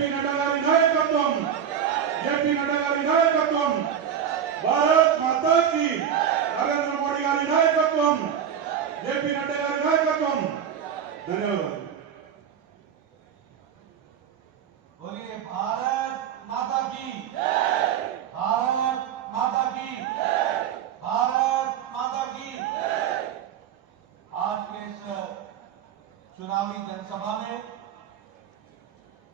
జేపీ నడ్డా గారి నాయకత్వం, జేపీ నడ్డా గారి నాయకత్వం, భారత్ మాతా की నరేంద్ర మోడీ గారి నాయకత్వం, జేపీ నడ్డా గారి నాయకత్వం. ధన్యవాదాలు. बोलिए भारत माता की जय, भारत माता की जय, भारत माता की जय। आज के इस चुनावी जनसभा में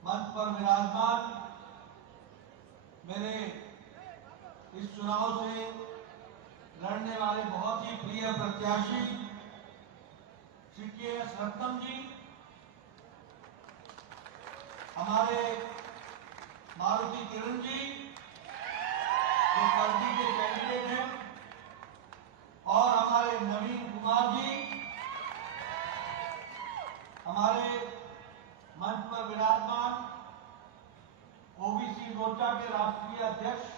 मंच पर विराजमान मेरे इस चुनाव से लड़ने वाले बहुत ही प्रिय प्रत्याशी श्री के.एस. रत्नम जी, हमारे मारुति किरण जी जो पार्टी के कैंडिडेट हैं, और हमारे नवीन कुमार जी, हमारे मंच पर विराजमान ओबीसी मोर्चा के राष्ट्रीय अध्यक्ष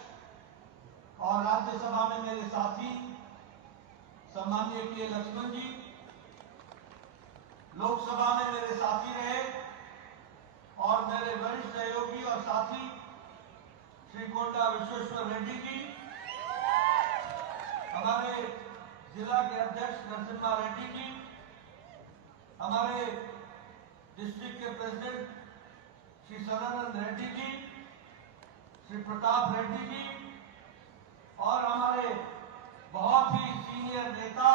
और राज्यसभा में मेरे साथी सम्माननीय के. लक्ष्मण जी, लोकसभा में मेरे साथी रहे और मेरे वरिष्ठ सहयोगी और साथी श्री कोंडा विश्वेश्वर रेड्डी जी, हमारे जिला के अध्यक्ष नरसिम्हा रेड्डी जी, हमारे डिस्ट्रिक्ट के प्रेसिडेंट श्री सदानंद रेड्डी जी, श्री प्रताप रेड्डी जी, और हमारे बहुत ही सीनियर नेता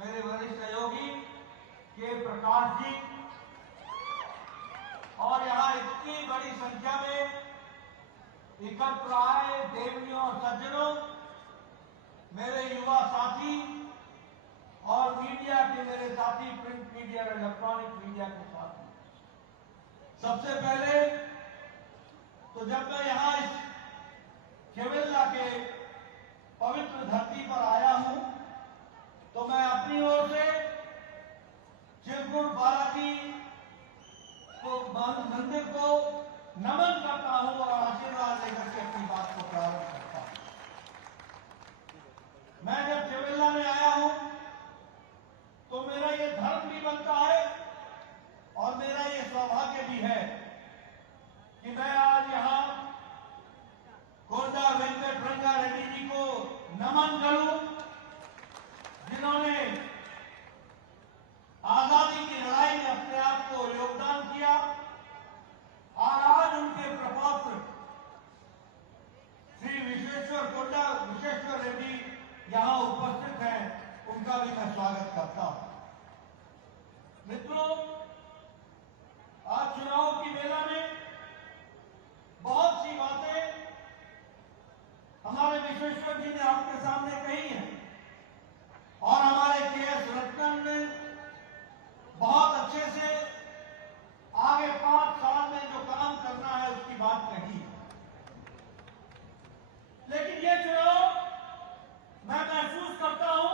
मेरे वरिष्ठ सहयोगी के. प्रकाश जी, और यहाँ इतनी बड़ी संख्या में एकत्र आए देवियों और सज्जनों, मेरे युवा साथी और मीडिया के मेरे साथी, प्रिंट मीडिया और इलेक्ट्रॉनिक मीडिया के साथी, सबसे पहले तो जब मैं यहाँ इस केवल्ला के पवित्र धरती पर आया हूं, तो मैं अपनी ओर से चित्रकूट बालाजी को मंदिर को नमन करता हूं और आशीर्वाद लेकर के अपनी बात को प्रारंभ करता हूं। मैं जब केवल्ला में आया हूं तो मेरा ये धर्म भी बनता है और मेरा ये सौभाग्य भी है कि मैं आज यहां कोंडा वेंकट रंगा रेड्डी जी को नमन करूं, जिन्होंने आजादी की लड़ाई में अपने आप को योगदान किया, और आज उनके प्रपौत्र श्री विश्वेश्वर रेड्डी यहां उपस्थित हैं, उनका भी मैं स्वागत करता हूं। मित्रों, आज चुनाव की बेला में बहुत सी बातें हमारे विश्वेश्वर जी ने आपके सामने कही हैं, और हमारे के.एस. रत्नम ने बहुत अच्छे से आगे 5 साल में जो काम करना है उसकी बात कही। लेकिन ये चुनाव मैं महसूस करता हूं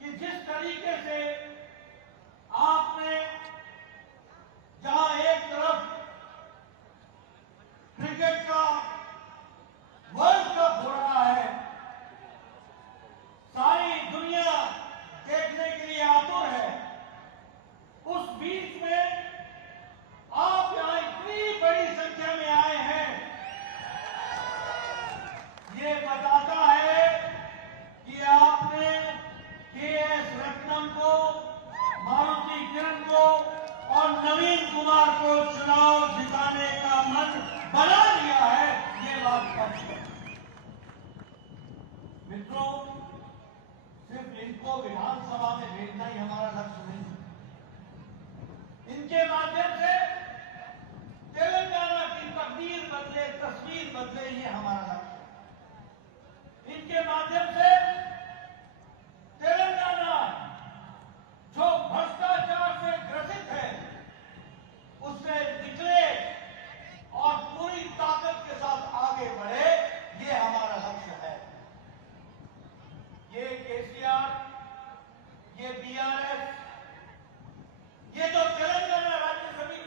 कि जिस तरीके से आपने, जहां एक तरफ क्रिकेट का वर्ल्ड कप हो रहा है, सारी दुनिया देखने के लिए आतुर है, उस बीच में आप यहां इतनी बड़ी संख्या में आए हैं, ये बताता है कि आपने के.एस. रत्नम को, मारुति किरण को और नवीन कुमार को चुनाव जिताने का मन बना लिया है। ये बात सच है। मित्रों, सिर्फ इनको विधानसभा में भेजना ही हमारा लक्ष्य नहीं है। इनके माध्यम से तेलंगाना की तकदीर बदले, तस्वीर बदले, ये हमारा लक्ष्य है। इनके माध्यम से तेलंगाना जो भ्रष्टाचार से ग्रसित है उससे निकले और पूरी ताकत के साथ आगे बढ़े, ये हमारा लक्ष्य है। ये केसीआर, ये बीआरएस, ये जो तेलंगाना राज्य समिति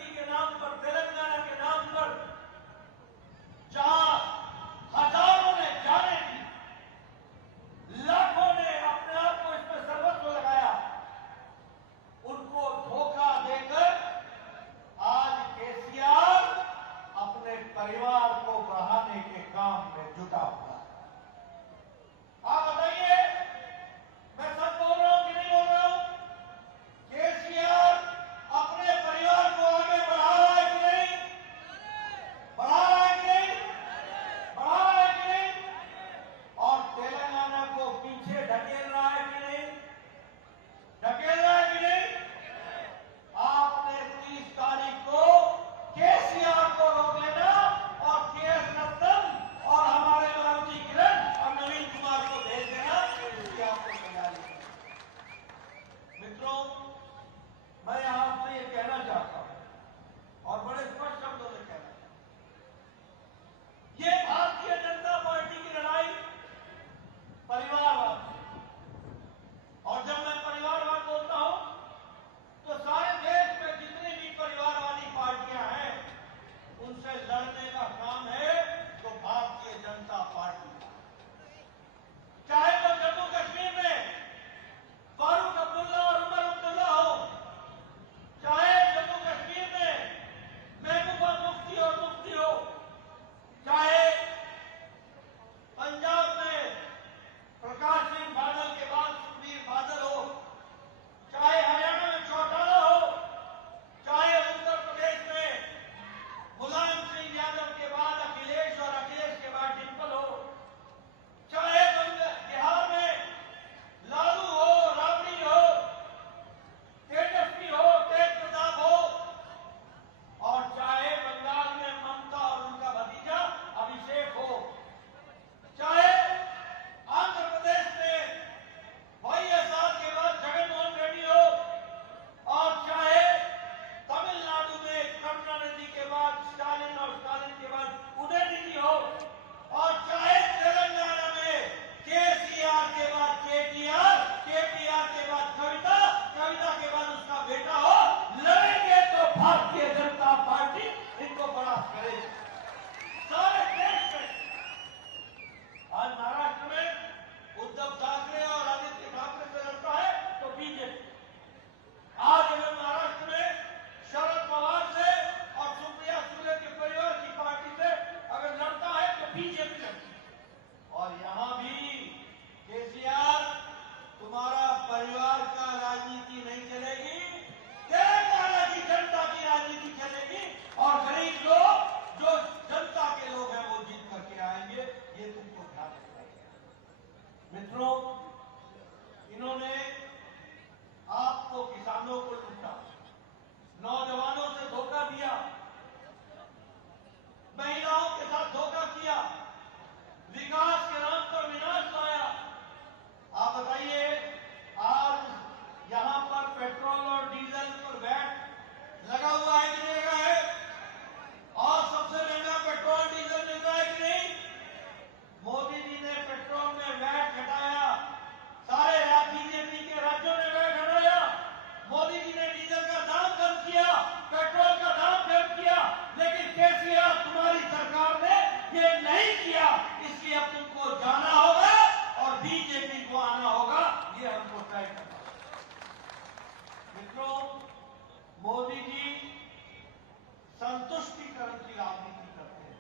संतुष्टिकरण की राजनीति करते हैं,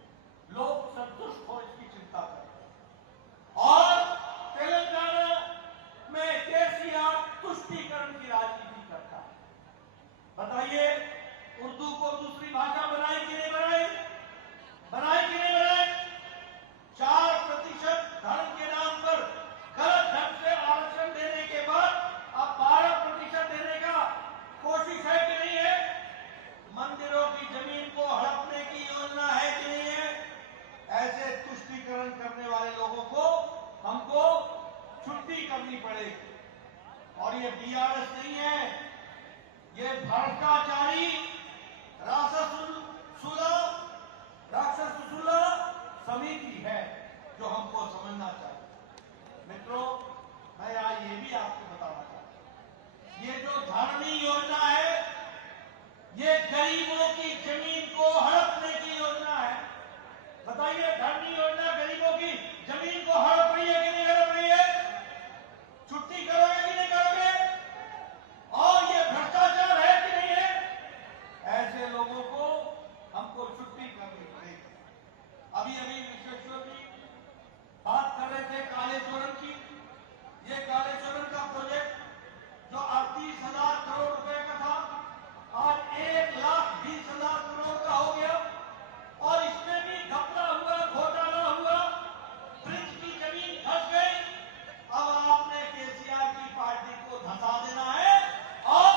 लोग संतुष्ट हो इसकी चिंता करते हैं। और तेलंगाना में केसीआर तुष्टिकरण की राजनीति करता है। बताइए, उर्दू को दूसरी भाषा बनाई कि नहीं बनाई? बनाई कि नहीं बनाई? 4% धर्म के नाम पर गलत ढंग से आरक्षण देने के बाद अब 12% देने का कोशिश है कि नहीं है? मंदिरों की जमीन को हड़पने की योजना है कि नहीं है? ऐसे तुष्टीकरण करने वाले लोगों को हमको छुट्टी करनी पड़ेगी। और ये बीआरएस नहीं है, ये भ्रष्टाचारी राक्षसुला समिति है, जो हमको समझना चाहिए। मित्रों, मैं आज ये भी आपको बताना चाहता हूं, ये जो धरनी योजना है, ये गरीबों की जमीन को हड़पने की योजना है। बताइए, धरनी योजना गरीबों की जमीन को हड़प रही है कि नहीं हड़प रही है? छुट्टी करोगे कि नहीं करोगे? और ये भ्रष्टाचार है कि नहीं है? ऐसे लोगों को हमको छुट्टी करनी पड़ेगी। अभी विश्वेश्वर जी बात कर रहे थे कालेश्वरम की। ये कालेश्वरम का प्रोजेक्ट जो 38,000 करोड़ रुपए का था, आज 1,20,000 करोड़ का हो गया। और इसमें भी घपला हुआ, घोटाला हुआ, ब्रिज की जमीन धंस गई। अब आपने केसीआर की पार्टी को धंसा देना है और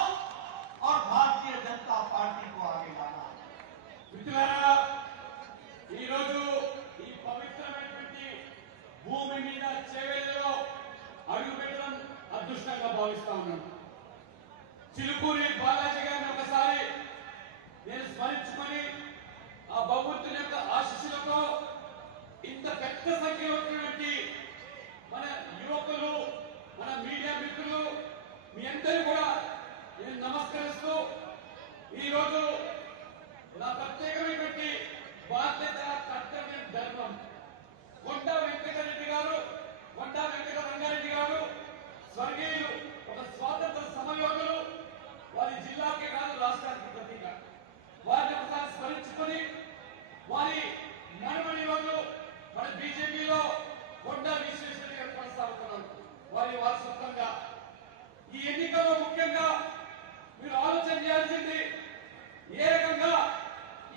भारतीय जनता पार्टी को आगे लाना है। మిత్రులారా, ఈరోజు ఈ పవిత్రమైనటువంటి భూమి మీద చేవేళ్లలో అడుగుపెట్టడం అదృష్టంగా భావిస్తా ఉన్నాను. చిలుకూరి బాలాజీ గారిని ఒకసారి నేను స్మరించుకొని ఆ భగవంతుని యొక్క ఆశీస్సులతో ఇంత పెద్ద సంఖ్యలో ఉన్నటువంటి మన యువకులు, మన మీడియా మిత్రులు, మీ అందరూ కూడా నేను నమస్కరిస్తూ ఈరోజు నా ప్రత్యేకమైనటువంటి బాధ్యత, కర్తవ్యం, ధర్మం. కొండా వెంకటరెడ్డి గారు, కొండా వెంకట రంగారెడ్డి గారు స్వర్గీయులు, ఒక స్వాతంత్ర సమరయోధులు. వారి జిల్లాకే కాదు రాష్ట్రానికి ప్రతీక. వారిని ఒకసారి స్మరించుకొని వారి మనమని రోజు మన బీజేపీలో కొండా విశ్వేశ్వర గారు కొనసాగుతున్నారు. వారి వారసత్వంగా ఈ ఎన్నికల్లో ముఖ్యంగా మీరు ఆలోచన చేయాల్సింది, ఏ రకంగా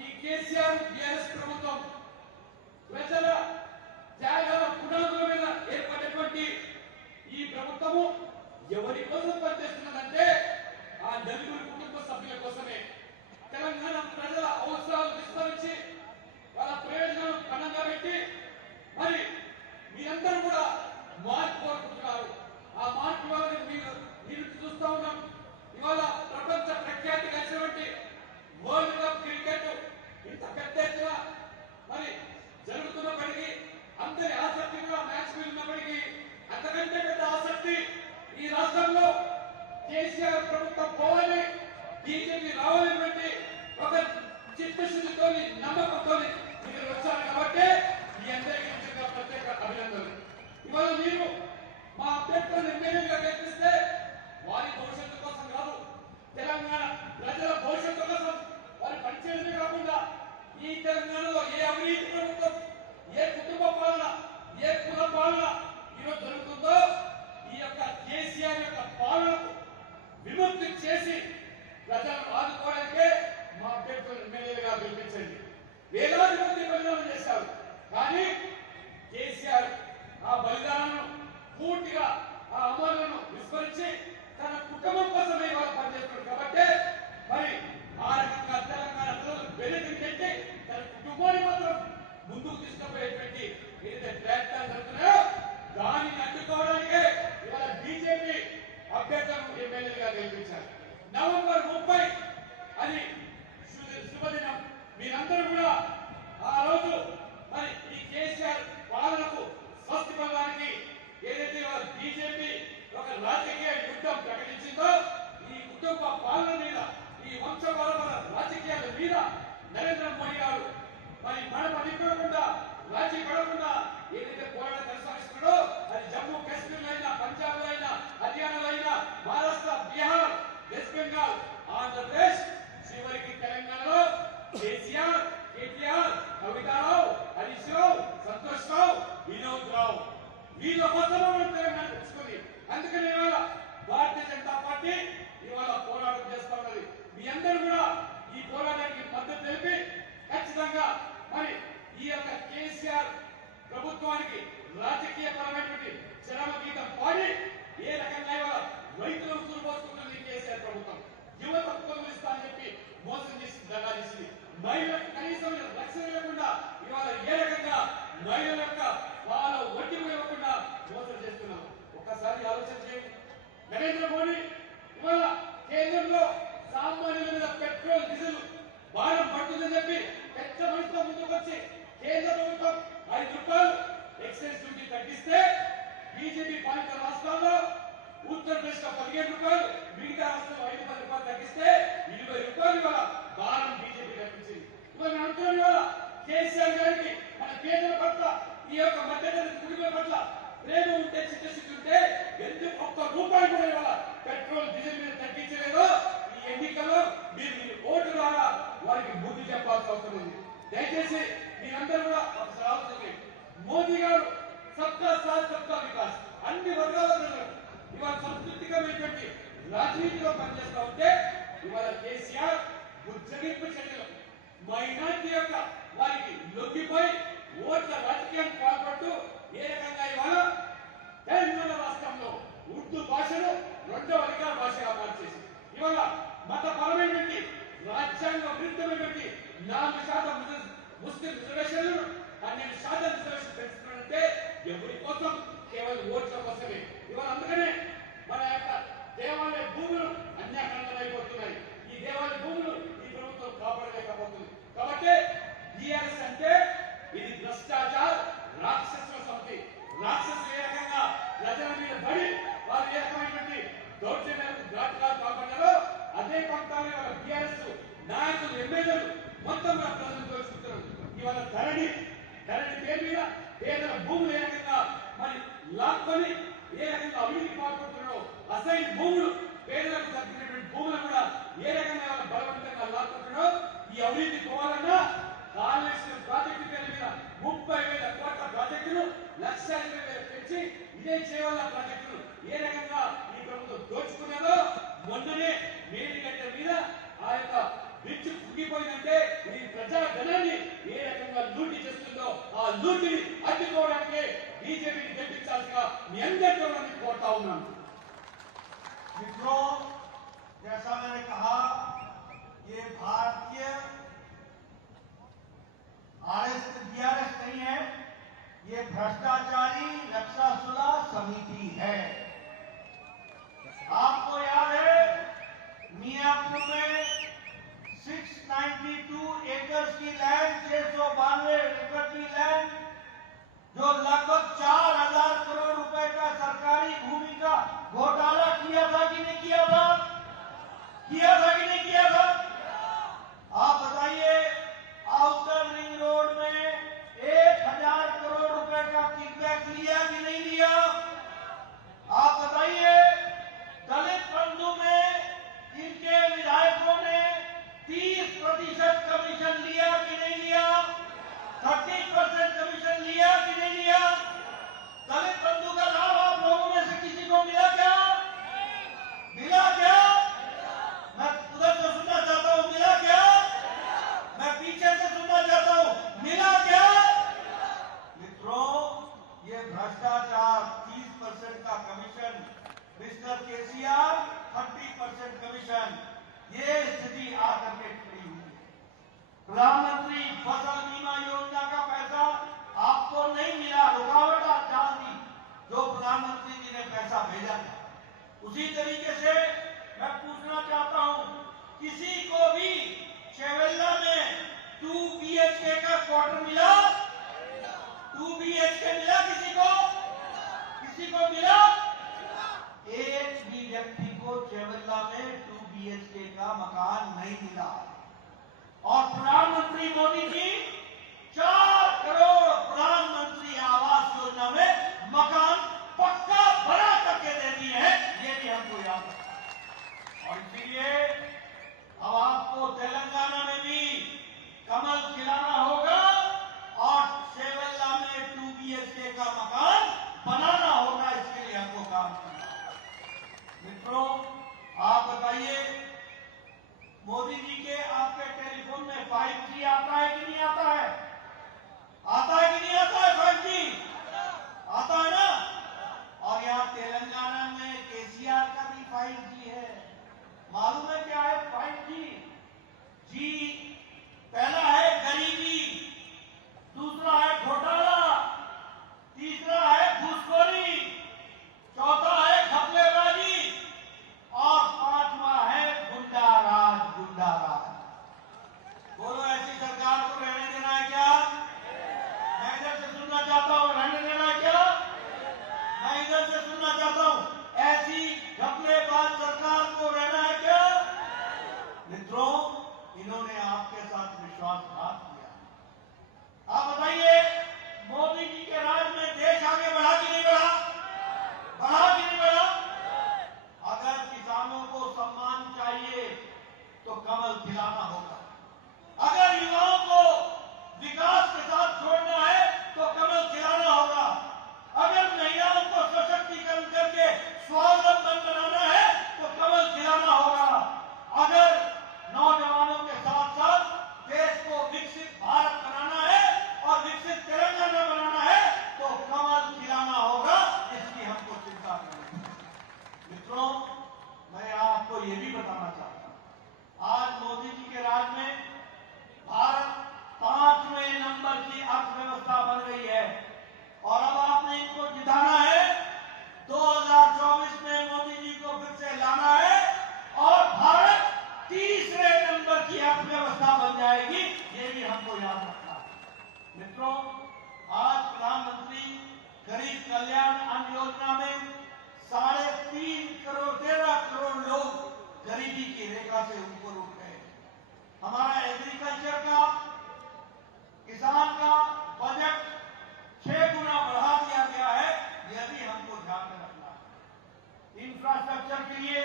ఈ కేసీఆర్ బీఆర్ఎస్ ప్రభుత్వం ప్రజల త్యాగాల పునాదుల మీద ఏర్పడినటువంటి ఈ ప్రభుత్వము ఎవరి కోసం పనిచేస్తున్నదంటే ఆ నలుగురు కుటుంబ సభ్యుల కోసమే. తెలంగాణ ప్రజల అవసరాలు విస్మరించి వాళ్ళ ప్రయోజనాలు పణంగా పెట్టి మరి మీరందరూ కూడా మార్పు కోరుకుంటున్నారు. ఆ మార్పు వాళ్ళని మీరు చూస్తూ ఉన్నాం. ఇవాళ ప్రపంచ ప్రఖ్యాతి కలిసినటువంటి వరల్డ్ కప్ క్రికెట్ ఇంత పెద్ద ఎత్తున మరి జరుగుతున్నప్పటికీ, అందరి ఆసక్తి కూడా మ్యాచ్ మీద ఉన్నప్పటికీ, అంతకంటే పెద్ద ఆసక్తి ఈ రాష్ట్రంలో కేసీఆర్ ప్రభుత్వం పోవాలి, బీజేపీ రావాలనేటువంటి ఒక చిత్తశుద్ధితో, నమ్మకంతో మీరు వచ్చారు. కాబట్టి మీ అందరికీ ప్రత్యేక అభినందనలు. ఇవాళ మీరు మా అభ్యర్థులను ఎమ్మెల్యేగా గెలిపిస్తే వారి భవిష్యత్తు కోసం కాదు, తెలంగాణ ప్రజల భవిష్యత్తు కోసం వారి పనిచేయడమే కాకుండా ఈ తెలంగాణలో ఏ అవినీతి ప్రభుత్వం, ఏ కుటుంబ పాలన, ఏ కుల పాలన ఈరోజు జరుగుతుందో ఈ యొక్క కేసీఆర్ యొక్క పాలనకు విముక్తి చేసి ప్రజలను ఆదుకోవడానికే మా అభ్యర్థులను ఎమ్మెల్యేలుగా గెలిపించండి. వేలాది మంది బలిదానం చేశారు, కానీ కేసీఆర్ ఆ బలిదానాలను పూర్తిగా, ఆ అమలులను విస్మరించి తన కుటుంబం కోసమే వాళ్ళు పనిచేస్తున్నారు. కాబట్టి మరి ఆ రకంగా తెలంగాణ ప్రజలు వెనక్కి పెట్టి తన కుటుంబాన్ని మాత్రం ముందుకు తీసుకుపోయేటువంటి ఏదైతే ప్రయత్నాలు జరుగుతున్నాయో దానిని అడ్డుకోవడానికే ఇవాళ బీజేపీ అభ్యర్థులను ఎమ్మెల్యేలుగా గెలిపించారు. నవంబర్ 30 అది శుభదినం. మీరందరూ కూడా ఆ రోజు మరి ఈ కేసీఆర్ పాలనకు స్వస్తి పలకడానికి ఏదైతే బీజేపీ ఒక రాజకీయ యుద్ధం ప్రకటించిందో, ఈ కుటుంబ పాలన మీద, ఈ వంశపరపర రాజకీయాల మీద నరేంద్ర మోడీ గారు మరి మన పనిపోకుండా, రాజీ పడకుండా ఏదైతే పోరాటం కొనసాగిస్తున్నాడో అది జమ్మూ కాశ్మీర్ అయినా, పంజాబ్ అయినా, హర్యానాలో అయినా, మహారాష్ట్ర, బీహార్, వెస్ట్ బెంగాల్, ఆంధ్రప్రదేశ్, చివరికి తెలంగాణలో కేసీఆర్, కేటీఆర్, కవితారావు, హరీష్ రావు, సంతోష్ రావు, వినోద్ రావు వీళ్ళ కోసం మనం తెలంగాణ తెచ్చుకుంది. అందుకని ఇవాళ భారతీయ జనతా పార్టీ ఇవాళ పోరాటం చేస్తా ఉన్నది. మీ అందరూ కూడా ఈ పోరాటానికి మద్దతు తెలిపి ఖచ్చితంగా మరి ఈ యొక్క కేసీఆర్ ప్రభుత్వానికి రాజకీయ పరమైనటువంటి చరమ గీతం పాడి ఏ రకంగా ఇవాళ రైతులను సులుపోసుకుంటుంది కేసీఆర్ ప్రభుత్వం. యువత పొదులు ఇస్తా అని చెప్పి మోసం చేసి దగా చేసింది. మహిళలకు కనీసం రక్షణ లేకుండా ఇవాళ ఏ రకంగా మహిళల యొక్క వాళ్ళ వడ్డీ ఇవ్వకుండా మోసం చేస్తున్నాం. ఒక్కసారి ఆలోచన చేయండి. నరేంద్ర మోడీ ఇవాళ కేంద్రంలో సామాన్యుల మీద పెట్రోల్ డీజిల్ భారం పడుతుందని చెప్పి పెద్ద మనసుతో ముందుకు వచ్చి కేంద్ర ప్రభుత్వం 5 రూపాయలు ఎక్సైజ్ డ్యూటీ తగ్గిస్తే బీజేపీ పాలిత రాష్ట్రాల్లో ఉత్తరప్రదేశ్ లో 15 రూపాయలు, మిగతా రాష్ట్రంలో 5-10 రూపాయలు తగ్గిస్తే 20 రూపాయలు ఇవాళ భారం బీజేపీ తగ్గించింది. ఇవాళ అంటున్నాను ఇవాళ కేసీఆర్ గారికి మన కేంద్రం పట్ల ఈ యొక్క మధ్యతరగతి కుటుంబం పట్ల ప్రేమ ఉంటే, చిత్తశుద్ధి ఉంటే ఎందుకు 1 రూపాయి కూడా ఇవాళ పెట్రోల్ డీజిల్ మీద తగ్గించలేదో ఈ ఎన్నికల్లో మీరు మీ ఓటు ద్వారా వారికి బుద్ధి చెప్పాల్సిన అవసరం ఉంది. దయచేసి మీరందరూ కూడా ఒకసారి ఆలోచించండి. మోదీ గారు సబ్కా సాత్ సబ్కా వికాస్ అన్ని వర్గాల ప్రజలు ఇవాళ సంస్కృతికమైనటువంటి రాజనీతిలో పనిచేస్తా ఉంటే ఇవాళ కేసీఆర్ బుజ్జగింపు చర్యలు మైనార్టీ యొక్క వారికి లొంగిపోయి ఓట్ల రాజకీయానికి పాల్పడుతూ ఏ రకంగా ఇవాళ తెలంగాణ రాష్ట్రంలో ఉర్దూ భాషను 2వ అధికార భాషగా మార్చేసి ఇవాళ మతపరమైనటువంటి రాజ్యాంగ విరుద్ధమైనటువంటి 4% ముస్లిం రిజర్వేషన్లను 12% రిజర్వేషన్ పెంచుతున్నారంటే ఎవరి కోసం? కేవలం ఓట్ల కోసమే. ఇవాళ అందుకనే మన యొక్క దేవాలయ భూములు అన్యాకరణలు అయిపోతున్నాయి. ఈ దేవాలయ భూములు ఈ ప్రభుత్వం కాపాడలేకపోతుంది. కాబట్టి టీఆర్ఎస్ అంటే ఇది భ్రష్టాచార రాక్షసుల సమితి. రాక్షసులు ఏ రకంగా ప్రజల మీద పడి వారు ఏ రకమైనటువంటి దౌర్జన్యాలకు ఘాటుగా పాల్పడ్డారో అదే పంతాన్ని వాళ్ళ టీఆర్ఎస్ నాయకులు, ఎమ్మెల్యేలు మొత్తం ప్రజలు దోచుకుంటున్నారు. ఇవాళ ధరణి పేరు మీద పేదల భూములు ఏ రకంగా మరి లాక్కొని ఏ రకంగా అవినీతి పాల్పడుతున్నారో అసైన్ భూములు పేదలకు దక్కినటువంటి భూములు కూడా ఏ రకంగా వాళ్ళ బలవంతంగా లాక్కుంటున్నారో ఈ అవినీతి పోవాలన్నా కాళేశ్వరం ప్రాజెక్టు పేరు మీద 30,000 కోట్ల ప్రాజెక్టును 1,20,000 పెంచి ఇదే చేవల్ల ప్రాజెక్టును ఏ రకంగా ఈ ప్రభుత్వం దోచుకున్నదో మొన్ననే మేడిగడ్డ మీద ఆ యొక్క బ్రిడ్జ్ కుంగిపోయిందంటే ఈ ప్రజా ధనాన్ని ఏ రకంగా లూటీ చేస్తుందో ఆ లూటీని అడ్డుకోవడానికి బీజేపీని గెలిపించాల్సిగా మీ అందరితో నేను కోరుతా ఉన్నాను. मित्रों, जैसा मैंने कहा ये भारतीय DRS नहीं है, ये भ्रष्टाचारी रक्षासुला समिति है। आपको याद है मियापुर में 692 एकर्स की लैंड, 692 एकड़ की लैंड जो लगभग 4,000 करोड़ रुपए का सरकारी भूमि का घोटाला किया था कि नहीं किया था? किया था कि नहीं किया था? आप बताइए, आउटर रिंग रोड में 1,000 करोड़ रुपए का किकबैक लिया कि नहीं लिया? आप बताइए, दलित बंधु में इनके विधायकों ने 30% कमीशन लिया कि नहीं लिया? 30% कमीशन लिया कि नहीं लिया? दलित बंधु का लाभ आप लोगों में से किसी को मिला क्या? मिला क्या? मैं उधर से सुनना चाहता हूँ, मिला क्या? मैं पीछे से सुनना चाहता हूँ, मिला क्या? मित्रों, ये भ्रष्टाचार 30% का कमीशन, मिस्टर केसीआर 30% कमीशन, ये स्थिति आकर के खड़ी हुई है। प्रधानमंत्री फसल बीमा योजना का पैसा आपको नहीं मिला, रुकावट आप डाल दी जो प्रधानमंत्री जी ने पैसा भेजा था। उसी तरीके से मैं पूछना चाहता हूं, किसी को भी शेवेल्ला में 2 BHK का क्वार्टर मिला? 2 BHK मिला किसी को? किसी को मिला? एक भी व्यक्ति को शेवेल्ला में 2 BHK का मकान नहीं मिला। और प्रधानमंत्री मोदी जी 4 करोड़ प्रधानमंत्री आवास योजना में मकान पक्का बना करके दे दिए हैं, ये भी हमको याद रखना है। और इसलिए अब आपको तेलंगाना में भी हमको याद रखना है। मित्रों, आज प्रधानमंत्री गरीब कल्याण अन्न योजना में 3.5 करोड़ 13 करोड़ लोग गरीबी की रेखा से ऊपर उठ गए। हमारा एग्रीकल्चर का, किसान का बजट 6 गुना बढ़ा दिया गया है, यह भी हमको ध्यान में रखना है। इंफ्रास्ट्रक्चर के लिए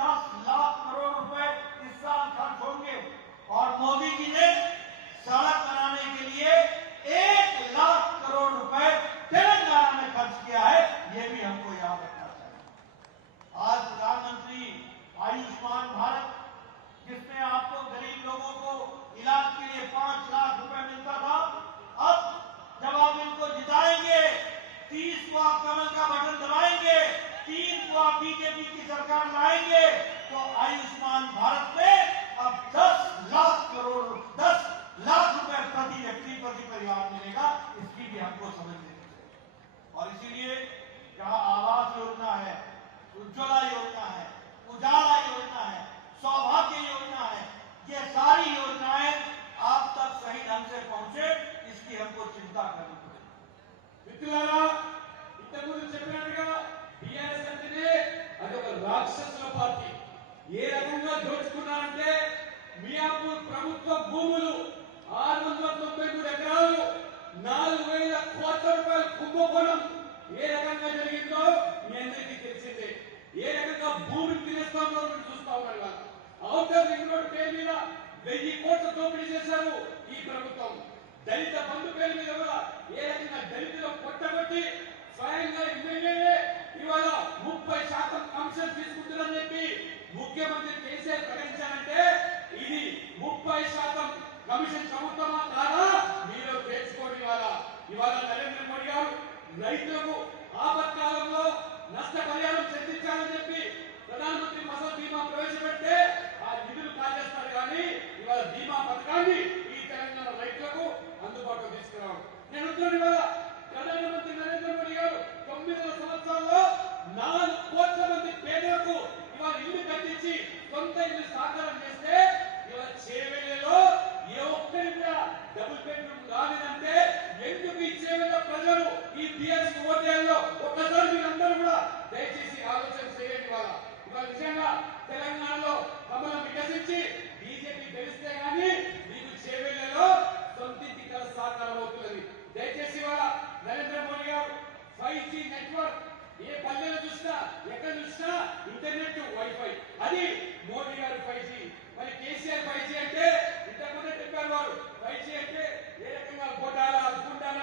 10 लाख करोड़ रुपए इस साल खर्च होंगे और मोदी जी ने सड़क बनाने के लिए 1 लाख करोड़ रुपए तेलंगाना में खर्च किया है, यह भी हमको याद रखना चाहिए। आज प्रधानमंत्री आयुष्मान भारत, जिसमें आपको गरीब लोगों को इलाज के लिए 5 लाख रुपए मिलता था, अब जब आप इनको जिताएंगे, 30 को आप कमल का बटन दबाएंगे, 3 को आप बीजेपी की सरकार लाएंगे, तो आयुष्मान भारत में अब 10 लाख रुपए प्रति व्यक्ति प्रति परिवार मिलेगा। इसकी भी हमको समझ लेनी चाहिए। और इसीलिए जहां आवास योजना है, उज्ज्वला योजना है, उजाला योजना है, सौभाग्य योजना है, ये सारी योजनाएं आप तक सही ढंग से पहुंचे, इसकी हमको चिंता करनी पड़ेगी। మిత్రులారా, ఇంతకుముందు చెప్పినట్టుగా టీఆర్ఎస్ అంటేనే అదొక రాక్షసుల పార్టీ. ఏ రకంగా దోచుకున్నారంటే మియాపూర్ ప్రభుత్వ భూములు 693 ఎకరాలు 4,000 కోట్ల రూపాయల కుంభకోణం ఏ రకంగా జరిగిందో మీ అందరికీ తెలిసిందే. ఏ రకంగా భూమిని తినేస్తా ఉన్నారో మీరు చూస్తా ఉన్నారు. వాళ్ళు ఔటర్ రింగ్ రోడ్ పేరు మీద 1000 కోట్ల దోపిడీ చేశారు ఈ ప్రభుత్వం. దళిత బంధు పేరు మీద కూడా ఏ రకంగా దళితులు కొట్టబట్టి స్వయంగా ఎమ్మెల్యేలే ఇవాళ 30% కమిషన్ తీసుకుంటారని చెప్పి ముఖ్యమంత్రి కేసీఆర్ ప్రకటించారంటే ఇది 30% కమిషన్ ప్రభుత్వమా కాదా మీరు తెలుసుకోండి. ఇవాళ నరేంద్ర మోడీ గారు రైతులకు ఆపత్కాలంలో నష్టపరిహారం చెల్లించాలని చెప్పి ప్రధానమంత్రి ఫసల్ బీమా ప్రవేశపెడితే ఆ నిధులు కాజేస్తారు కానీ ఇవాళ బీమా పథకాన్ని ఈ తెలంగాణ రైతులకు అందుబాటులో తీసుకురావడం. నేను అంటున్నాను, ఇవాళ ప్రధానమంత్రి నరేంద్ర మోడీ గారు 9 సంవత్సరాల్లో 4 కోట్ల మంది పేదలకు ఇవాళ ఇల్లు కట్టించి సొంత ఇల్లు సాకారం చేస్తే ఇవాళ చేవెళ్లలో ఏ ఒక్కరి కూడా డబుల్ బెడ్రూమ్ రాలేదంటే ఎందుకు ఈ చేవెళ్ల ప్రజలు ఈ టీఆర్ఎస్ ఓటేల్లో ఒక్కసారి మీరందరూ కూడా దయచేసి ఆలోచన చేయండి. ఇవాళ నిజంగా తెలంగాణలో కమలం వికసించి బీజేపీ గెలిస్తే గానీ మీకు చేవెళ్లలో సొంతింటి కల సాకారం అవుతున్నది. దయచేసి ఇవాళ నరేంద్ర మోడీ గారు 5G నెట్వర్క్ ఏ పల్లెలు చూసినా ఎక్కడ చూసినా ఇంటర్నెట్ వైఫై, అది మోడీ గారు 5G. మరి కేసీఆర్ 5G అంటే ఇంతకుముందే చెప్పారు వారు, 5G అంటే ఏ రకంగా గోటాల గుండాల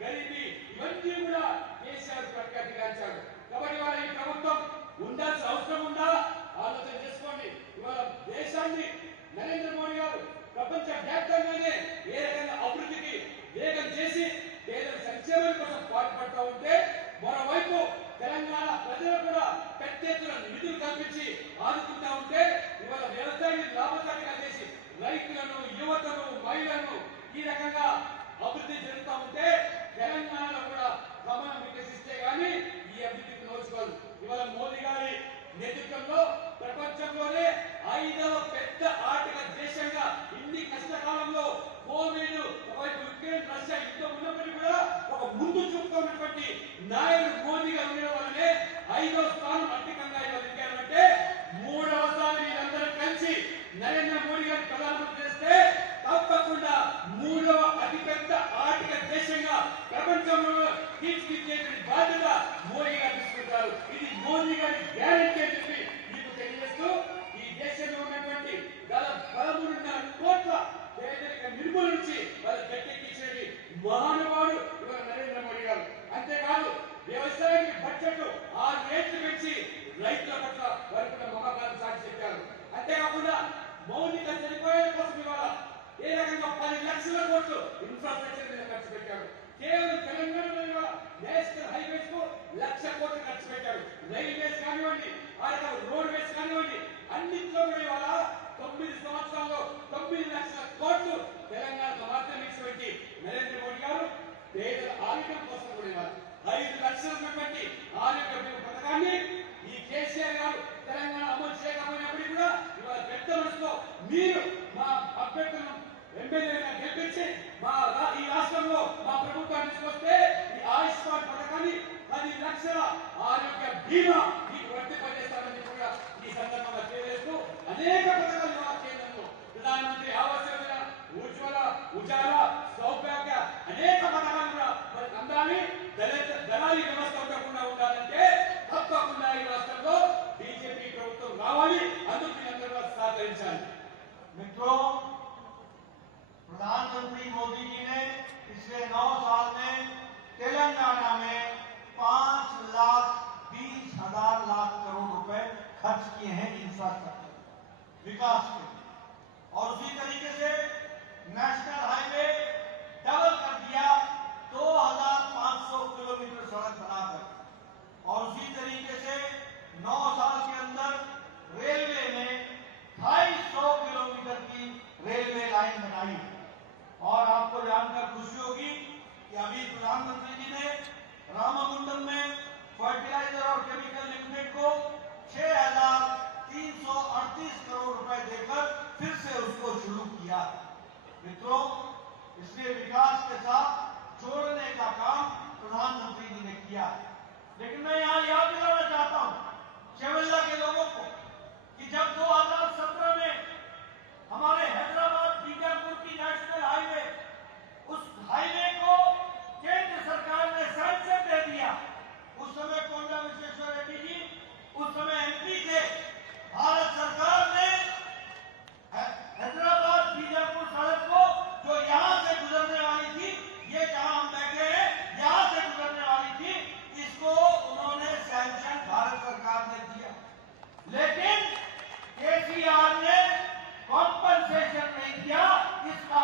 గరీబీ ఇవన్నీ కూడా కేసీఆర్ ప్రఖ్యాతిగాంచాడు. కాబట్టి ఇవాళ ఈ ప్రభుత్వం ఉండాల్సిన అవసరం ఉందా ఆలోచన చేసుకోండి. ఇవాళ దేశాన్ని నరేంద్ర మోడీ గారు ప్రపంచ వ్యాప్తంగానే ఏ రకంగా అభివృద్ధికి వేగం చేసి పేదల సంక్షేమం కోసం పాటుపడతా ఉంటే, మరోవైపు తెలంగాణ ప్రజలు కూడా పెద్ద ఎత్తున నిధులు కల్పించి ఆదుకుంటా ఉంటే, ఇవాళ వ్యవసాయాన్ని లాభసాటిగా చేసి రైతులను, యువతను, మహిళలను ఈ రకంగా అభివృద్ధి జరుగుతూ ఉంటే తెలంగాణలో కూడా గమనం వికసిస్తే గానీ ఈ అభివృద్ధికి నోచుకోదు. ఇవాళ మోదీ గారి నేతృత్వంలో ప్రపంచంలోనే 5వ పెద్ద ఆర్థిక దేశంగా ఇన్ని కష్టకాలంలో కోవిడ్, ఒకవైపు యుక్రెయిన్ రష్యా యుద్ధం ఉన్నప్పటికీ కూడా ఒక ముందు చూపుతున్నటువంటి నాయకుడు మోదీ గారు ఉండడం వల్లనే 5వ స్థానం ఆర్థికంగా ఎదిగారంటే 3వసారి వీళ్ళందరూ కలిసి నరేంద్ర మోడీ గారిని ప్రధానమంత్రి చేస్తే తప్పకుండా 3వ అతిపెద్ద ఆర్థిక దేశంగా ప్రపంచంలో తీర్చిదిద్దేటువంటి బాధ్యత మోడీ గారు తీసుకుంటారు. ఇది మోదీ గారి గ్యారెంటీ అని చెప్పి మీకు తెలియజేస్తూ, ఈ దేశంలో ఉన్నటువంటి 13.5 కోట్ల పేదరిక నిర్మూలించి వాళ్ళు గట్టెక్కించేది మహానుభావుడు ఇవాళ నరేంద్ర మోడీ గారు. అంతేకాదు వ్యవసాయానికి బడ్జెట్ 6 రేట్లు పెంచి రైతుల పట్ల వారి కూడా మమకారం సాటి చెప్పారు. అంతేకాకుండా మౌలిక సదుపాయాల కోసం ఇవాళ ఏ రకంగా 10 లక్షల కోట్లు ఇన్ఫ్రాస్ట్రక్చర్ మీద ఖర్చు పెట్టారు. కేవలం తెలంగాణలో నేషనల్ హైవేస్ కు 1,00,000 కోట్లు ఖర్చు పెట్టారు. రైల్వేస్ కానివ్వండి, ఆ రకంగా రోడ్ వేస్ కానివ్వండి, అన్నింటిలో కూడా ఇవాళ 9 సంవత్సరాల్లో 9 లక్షల కోట్లు తెలంగాణకు మాత్రమే ఇచ్చిపెట్టి నరేంద్ర మోడీ గారు పేదల ఆరోగ్యం కోసం కూడా ఇవ్వాలి. 5 లక్షలు ఉన్నటువంటి ఆరోగ్య బీమా పథకాన్ని ఈ కేసీఆర్ గారు తెలంగాణ అమలు చేయకపోయినప్పటికీ కూడా ఇవాళ పెద్ద మనసులో మీరు మా అభ్యర్థులను ఎమ్మెల్యేగా గెలిచి ఈ రాష్ట్రంలో మా ప్రభుత్వాన్ని తీసుకొస్తే ఈ ఆయుష్మాన్ పథకాన్ని 10 లక్షల ఆరోగ్య బీమా మీకు వర్తింపజేస్తామని కూడా ఈ సందర్భంగా తెలియజేస్తూ అనేక పథకాలు మా కేంద్రంలో ప్రధానమంత్రి ఆవాస్ యోజన, ఉజ్వల, ఉజాల, సౌభాగ్య అనేక పథకాలు కూడా మనకు అందాలి. దళారీ వ్యవస్థ ఉండకుండా ఉండాలంటే తప్పకుండా ఈ రాష్ట్రంలో బీజేపీ ప్రభుత్వం రావాలి. అందుకు మీరందరూ సహకరించాలి. मित्रों, प्रधानमंत्री मोदी जी ने पिछले 9 साल में तेलंगाना में 5,20,000 लाख करोड़ रुपए खर्च किए हैं इंफ्रास्ट्रक्चर विकास के लिए। और उसी तरीके से नेशनल हाईवे डबल कर दिया, 2,500 किलोमीटर सड़क बनाकर। और उसी तरीके से 9 साल के अंदर रेलवे में 250 किलोमीटर की रेलवे लाइन बनाई है। और आपको जानकर खुशी होगी कि अभी प्रधानमंत्री जी ने रामागुंडम में फर्टिलाइजर और केमिकल लिमिटेड को 6,338 करोड़ रुपए देकर फिर से उसको शुरू किया। मित्रों, इसलिए विकास के साथ जोड़ने का काम प्रधानमंत्री जी ने किया। लेकिन मैं यहाँ याद दिलाना चाहता हूँ चेवेल्ला के लोगों को कि जब 2017 में हमारे हैदराबाद बीजापुर की नेशनल हाईवे, उस हाईवे को केंद्र सरकार ने सैंक्शन दे दिया। उस समय कोंडा विश्वेश्वर रेड्डी जी उस समय एमपी थे। भारत सरकार ने हैदराबाद बीजापुर सड़क को जो यहाँ से गुजरने वाली थी, ये जहां हम बैठे हैं यहाँ से गुजरने वाली थी, इसको उन्होंने सैंक्शन भारत सरकार ने दिया। लेकिन केसीआर ने कॉम्पनसेशन नहीं किया। इसका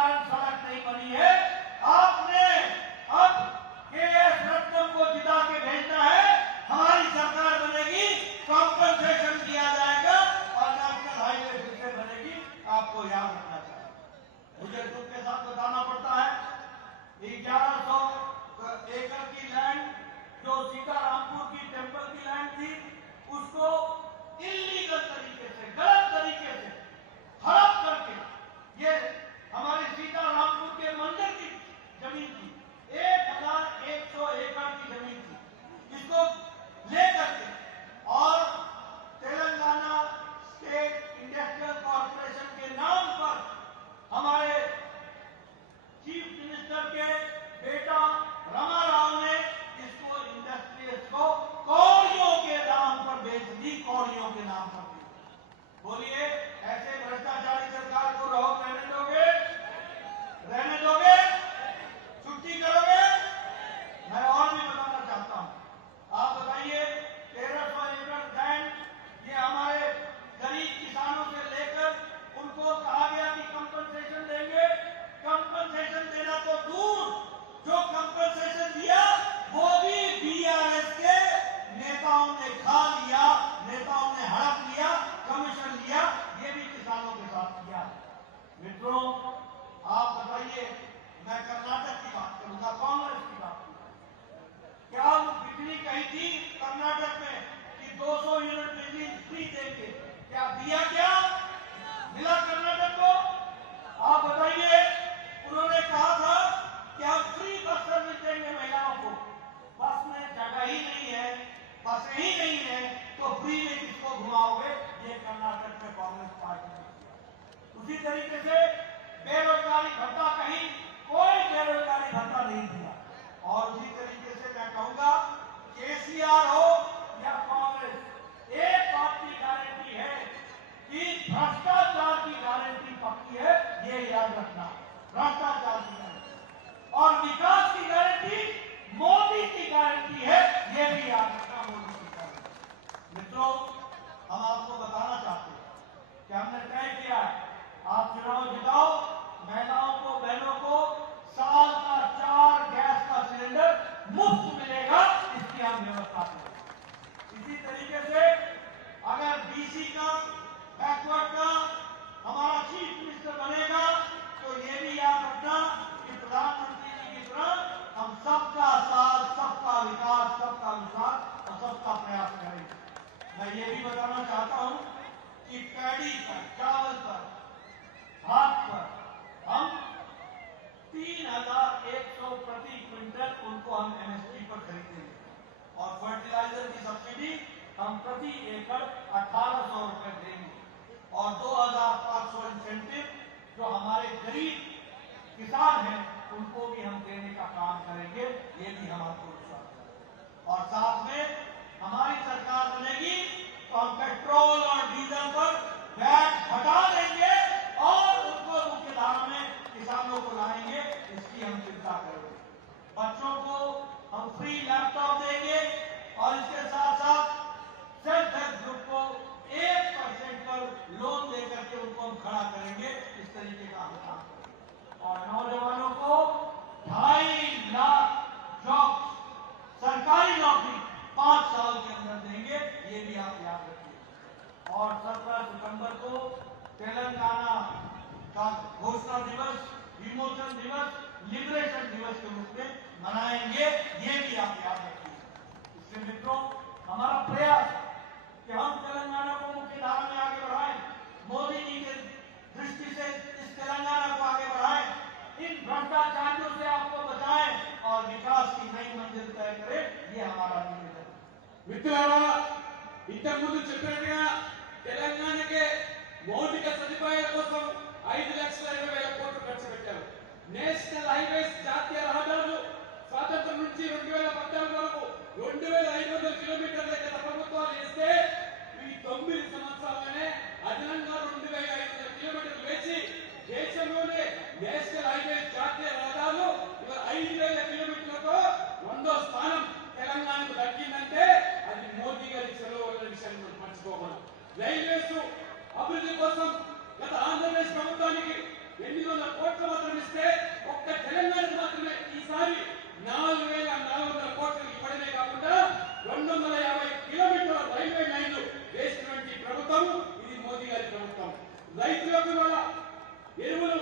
2100 प्रति क्विंटल उनको हम एमएसपी पर खरीदेंगे और फर्टिलाइजर की सब्सिडी हम प्रति एकड़ 1800 रुपए देंगे और 2500 इंसेंटिव जो हमारे गरीब किसान हैं उनको भी हम देने का काम करेंगे। ये भी हम आपको विश्वास करेंगे और साथ में हमारी सरकार बनेगी तो हम पेट्रोल और डीजल पर वैट हटा देंगे और उनको मुख्यधारा में किसानों को लाएंगे। इसकी हम चिंता करेंगे। बच्चों को हम फ्री लैपटॉप देंगे और इसके साथ साथ सेल्फ हेल्प ग्रुप को 1% पर लोन देकर के उनको हम खड़ा करेंगे। इस तरीके का हम काम करेंगे और नौजवानों को 2.5 लाख जॉब सरकारी नौकरी 5 साल के अंदर देंगे। ये भी आप याद रखिए। और 17 सितंबर को तेलंगाना का घोषणा दिवस, विमोचन दिवस, लिबरेशन दिवस के रूप में मनाएंगे। ये भी आप याद रखिए। इसलिए मित्रों, हमारा प्रयास कि हम तेलंगाना को मुख्य धारा में आगे बढ़ाएं, मोदी जी के दृष्टि से इस तेलंगाना को आगे बढ़ाएं, इन भ्रष्टाचारियों से आपको बचाएं और विकास की नई मंजिल तय करें। ये हमारा निवेदन है। మిత్రులారా, ఇంతకుముందు చెప్పినట్టుగా తెలంగాణకే మౌలిక సదుపాయాల కోసం 5,20,000 కోట్లు ఖర్చు పెట్టారు. నేషనల్ హైవేస్, జాతీయ రహదారులు స్వాతంత్రం నుంచి 2014 వరకు 2,500 కిలోమీటర్ల గత ప్రభుత్వాలు చేస్తే ఈ 9 సంవత్సరాలనే అదనంగా 2,500 కిలోమీటర్లు వేసి దేశంలోనే నేషనల్ హైవేస్, జాతీయ రహదారులు 5,000 కిలోమీటర్లతో 100వ స్థానం తెలంగాణకు దక్కిందంటే అది మోదీ గారి చొరవ వల్ల విషయాన్ని మనం మర్చిపోకూడదు. రైల్వేస్ అభివృద్ధి కోసం గత ఆంధ్రప్రదేశ్ ప్రభుత్వానికి 800 కోట్లు మాత్రం ఇస్తే ఒక్క తెలంగాణకు మాత్రమే ఈసారి 4,400 కోట్లు ఇవ్వడమే కాకుండా 250 కిలోమీటర్ల రైల్వే లైన్లు వేసినటువంటి ప్రభుత్వం ఇది మోదీ గారి ప్రభుత్వం. రైతులకు ఇవాళ ఎరువులు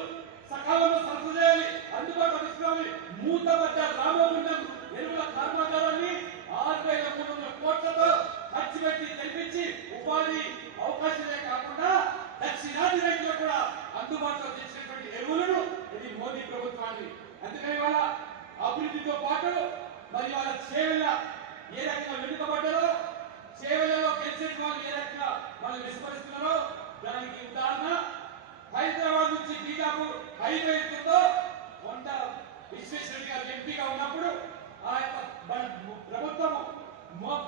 సకాలంలో సరఫరా చేయాలి, అందుబాటులో తీసుకోవాలి. మూతబడ్డ రామగుండం ఎరువుల కర్మాగారాన్ని 6,300 కోట్లతో ఖర్చు పెట్టి తెప్పించి ఉపాధి అవకాశమే కాకుండా దక్షిణాది రైతులకు కూడా అందుబాటులో తెచ్చినటువంటి ఎరువులను ఇది మోదీ ప్రభుత్వాన్ని. అందుకని వాళ్ళ అభివృద్ధితో పాటు మరి వాళ్ళ సేవల ఏ రకంగా వెనుకబడ్డారో, సేవలలో గెలిచిన వాళ్ళు ఏ రకంగా వాళ్ళు విస్మరిస్తున్నారో దానికి ఉదాహరణ హైదరాబాద్ నుంచి బీజాపూర్ హైవే ఎంతో కొండ విశ్వేశ్వరరెడ్డి గారు ఎంపీగా ఉన్నప్పుడు ఆ యొక్క ప్రభుత్వం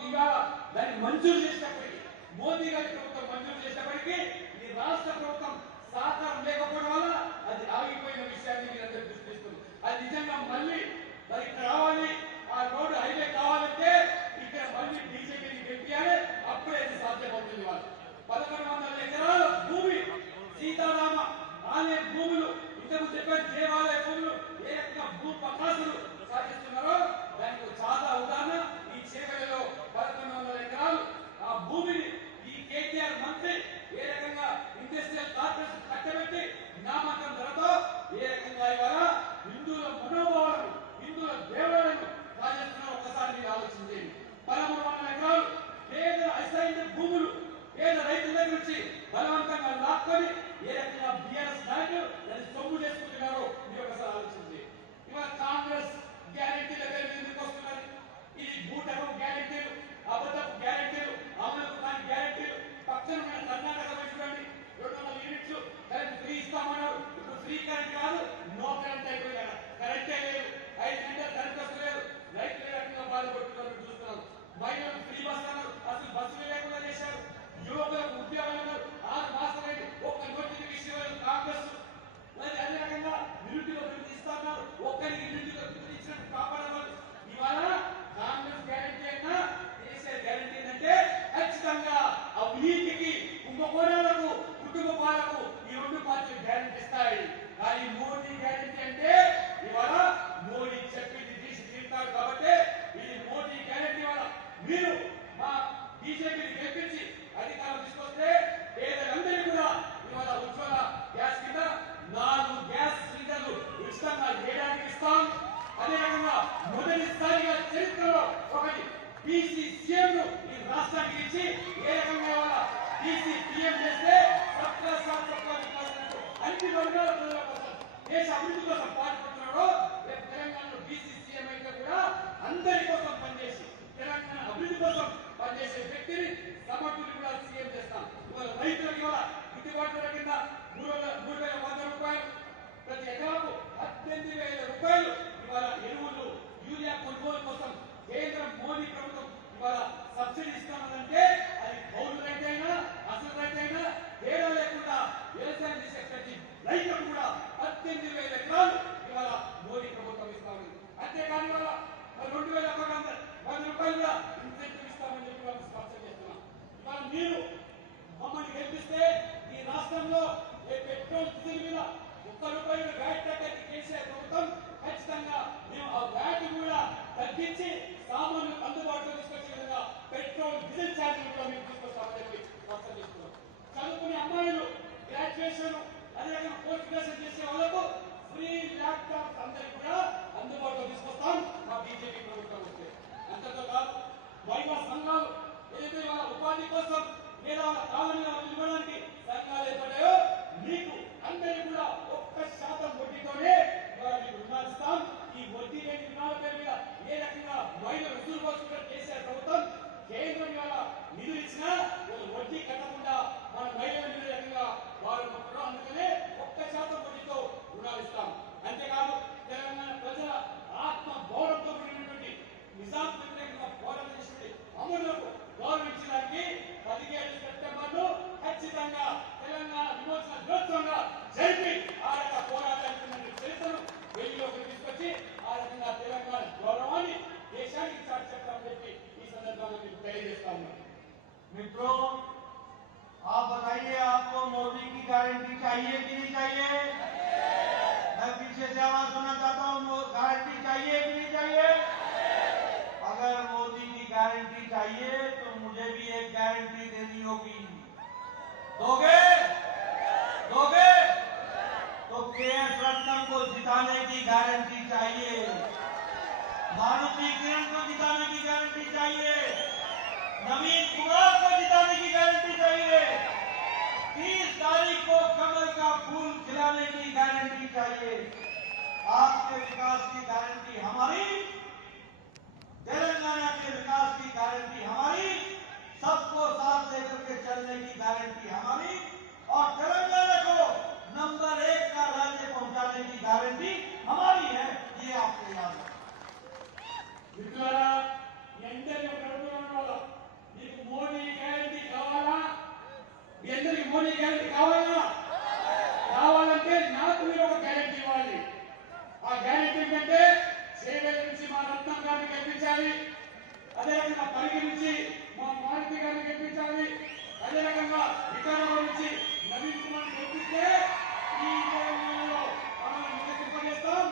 ఇవాళ దాన్ని మంజూరు చేసినప్పటికీ, మోదీ గారి ప్రభుత్వం మంజూరు చేసినప్పటికీ ఈ రాష్ట్ర ప్రభుత్వం సహకారం లేకపోవడం వల్ల అది ఆగిపోయిన విషయాన్ని మీరందరూ గుర్తిస్తుంది. అది నిజంగా మళ్ళీ మరి ఇక్కడ రావాలి, ఆ రోడ్డు హైవే కావాలంటే ఇక్కడ మళ్ళీ బీజేపీని గెలిపియాలి. అప్పుడే అది సాధ్యమవుతుంది. వాళ్ళు 1,100 ఎకరాల భూమి సీతారామ ఆలయ భూములు, ఇంతకు చెప్పిన దేవాలయ భూములు ఏ రకంగా భూ పకాసులు సాధిస్తున్నారో దానికి చాలా ఉదాహరణ ఈ చేవెళ్లలో 1,100 ఎకరాలు ఆ భూమిని ఈ కేటీఆర్ మంత్రి ఏ రకంగా ఇండస్ట్రియల్ కార్పొరేషన్ కట్టబెట్టి నామకం ధరతో ఏ రకంగా ఇవాళ హిందువుల మనోభావాలను, హిందువుల దేవాలయాలను సాధిస్తున్నారో ఒకసారి మీరు ఆలోచించండి. 1,300 ఎకరాలు పేద అసైన్డ్ భూములు పేద రైతుల దగ్గర నుంచి బలవంతంగా లాక్కొని ఏ రకంగా బీఆర్ఎస్ నాయకులు దాన్ని సొమ్ము చేసుకుంటున్నారో మీరు ఒకసారి ఆలోచించండి. ఇవాళ కాంగ్రెస్ గ్యారెంటీల పేరు ఎందుకు వస్తున్నారు? ఇది బూటకు గ్యారెంటీలు, అబద్ధపు గ్యారెంటీలు, అమలుకు కాని గ్యారెంటీలు. పక్కన ఉన్న కర్ణాటక చూడండి, 200 యూనిట్లు కరెంట్ ఫ్రీ ఇస్తామన్నారు. ఇప్పుడు ఫ్రీ కరెంట్ కాదు, నో కరెంట్ అయిపోయినా కరెంటే లేదు. 5 గంటలు కరెంట్ వస్తలేదు. రైతులు ఏ రకంగా బాధపడుతున్నారు చూస్తున్నాం. మహిళలకు ఫ్రీ బస్ అన్నారు, అసలు బస్సులు లేకుండా చేశారు. యువకులకు ఉద్యోగాలు అన్నారు, 6 మాసాలైంది ఒక్క నోటిఫికేషన్ కాంగ్రెస్. మరి అదే రకంగా నిరుద్యోగ వృత్తి ఇస్తున్నారు, ఒక్కరికి నిరుద్యోగ వృత్తి ఇచ్చినట్టు కాపాడవాలి. ఇవాళ కాంగ్రెస్ గ్యారెంటీ అయినా కేసీఆర్ గ్యారెంటీ ఏంటంటే ఖచ్చితంగా అవినీతికి, కుంభకోణాలకు, కుటుంబ పాలకు ఈ 2 పార్టీలు గ్యారెంటీ ఇస్తాయి. కానీ మోడీ గ్యారెంటీ అంటే ఇవాళ మోడీ చెప్పింది తీసి తీరుతాడు. కాబట్టి ఇది మోడీ గ్యారెంటీ. వల్ల మీరు మా బీజేపీని గెలిపించి అధికారం తీసుకొస్తే పేదలందరినీ కూడా ఇవాళ ఉజ్వల గ్యాస్ కింద 4 గ్యాస్ సిలిండర్లు ఉచితంగా ఏడాదికి ఇస్తాం. అదే రకంగా మొదటిసారిగా చరిత్రలో ఒకటి బీసీ సీఎం ఈ రాష్ట్రానికి ఇచ్చి ఏ రకంగా ఇవాళ బీసీ పీఎం చేస్తే అన్ని వర్గాల ప్రజల కోసం దేశ అభివృద్ధి కోసం పాటుపడుతున్నారో రేపు తెలంగాణలో ప్రిపరేషన్ చేసే వాళ్ళకు ఫ్రీ ల్యాప్టాప్స్ అందరికి కూడా అందుబాటులో తీసుకొస్తాం మా బీజేపీ ప్రభుత్వం వస్తే. అంతతో కాదు, మహిళా సంఘాలు ఏదైతే వాళ్ళ ఉపాధి కోసం లేదా వాళ్ళ కాలంలో ఇవ్వడానికి సంఘాలు ఏర్పడ్డాయో మీకు అందరికీ కూడా 1% వడ్డీతోనే ఇవాళ మీకు రుణాలు ఇస్తాం. ఈ వడ్డీ లేని రుణాల పేరు మీద ఏ రకంగా మహిళలు రుజువు కోసం కేసీఆర్ ప్రభుత్వం కేంద్రం ఇవాళ నిధులు ఇచ్చినా వడ్డీ కట్టకుండా మన మహిళల మీద రకంగా వారు అందుకనే 1% వడ్డీతో రుణాలు ఇస్తాం. అంతేకాదు తెలంగాణ ప్రజల ఆత్మ గౌరవంతో కూడినటువంటి నిజాం వ్యతిరేకంగా పోరాటం చేసినటువంటి అమరులకు గౌరవించడానికి 17 సెప్టెంబర్ను ఖచ్చితంగా తెలంగాణ విమోచన దినోత్సవంగా జరిపి ఆ రక పోరాటానికి చరిత్రను వెలుగులోకి తీసుకొచ్చి ఆ రకంగా తెలంగాణ గౌరవాన్ని దేశానికి చాటి చెప్పాలని చెప్పి ఈ సందర్భంగా మీకు తెలియజేస్తా ఉన్నాను. मित्रों, आप बताइए, आपको मोदी की गारंटी चाहिए कि नहीं चाहिए? मैं पीछे से आवाज सुनना चाहता हूँ, गारंटी चाहिए कि नहीं चाहिए? अगर मोदी की गारंटी चाहिए तो मुझे भी एक गारंटी देनी होगी। दोगे? दोगे? तो केएस रत्नम को जिताने की गारंटी चाहिए, मारुति किरण को जिताने की गारंटी चाहिए, नवीन कुमार को जिताने की गारंटी चाहिए, 30 तारीख को कमल का फूल खिलाने की गारंटी चाहिए। आपके विकास की गारंटी हमारी, तेलंगाना के विकास की गारंटी हमारी, सबको साथ लेकर के चलने की गारंटी हमारी और तेलंगाना को नंबर 1 का राज्य पहुंचाने की गारंटी हमारी है। ये आपको याद है। మిత్రులారా, మీ అందరికీ ఒక అడుగుతున్నాను వాళ్ళ, మీకు మోడీ గ్యారంటీ కావాలా? మీ అందరికి మోడీ గ్యారంటీ కావాలా? కావాలంటే నాకు మీరు ఒక గ్యారంటీ ఇవ్వాలి. ఆ గ్యారంటీ ఏంటంటే సేవల నుంచి మా రత్నం గారిని గెలిపించాలి, అదే రకంగా పరిగి నుంచి మా మారుతి గారిని గెలిపించాలి, అదే రకంగా వికారాబాద్ నుంచి నవీన్ కుమార్ గెలిపిస్తే ఈ తెలంగాణలో మనం నిలబెట్టేస్తాం,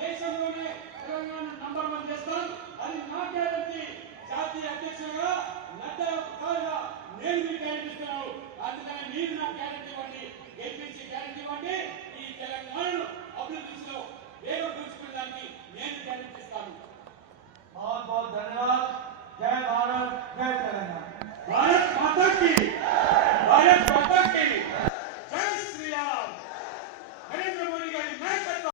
దేశంలోనే తెలంగాణ నంబర్ 1 చేస్తాం. అది నా గ్యారంటీ. జాతీయ అధ్యక్షులుగా నడ్డా కాగా నేను మీకు గ్యారంటీ ఇస్తున్నాను. అందుకని మీరు నాకు గ్యారంటీ ఇవ్వండి, గెలిపించి గ్యారంటీ ఇవ్వండి. ఈ తెలంగాణను అభివృద్ధి దిశలో వేగం పుంజుకునేదానికి నేను గ్యారంటీ ఇస్తాను. बहुत बहुत धन्यवाद। जय भारत, जय तेलंगाना। भारत माता की, भारत